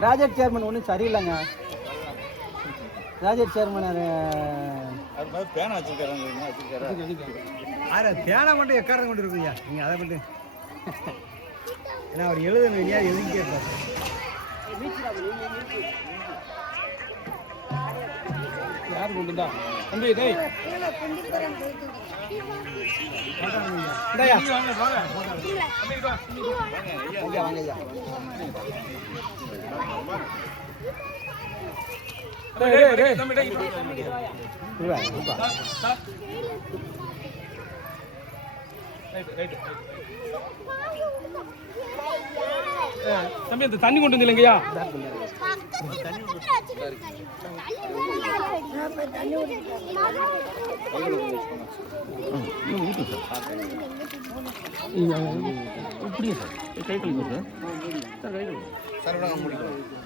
Project chairman ஒன்றும் சரியில்லைங்க. Project chairman பேனா வச்சுருக்காரு. பேனா மட்டும் எக்காரதை கொண்டு இருக்குங்க. நீங்கள் அதை மட்டும் ஏன்னா அவர் எழுதணும் இல்லையா, எழுதிட்டே இருப்பார். யார் கொண்டுண்டா தம்பி? டேய் தம்பி அந்த தண்ணி கொண்டு வந்தீங்கய்யா. கை கழுவி சார், கை கழுவி சார், கை கழுவி சார்.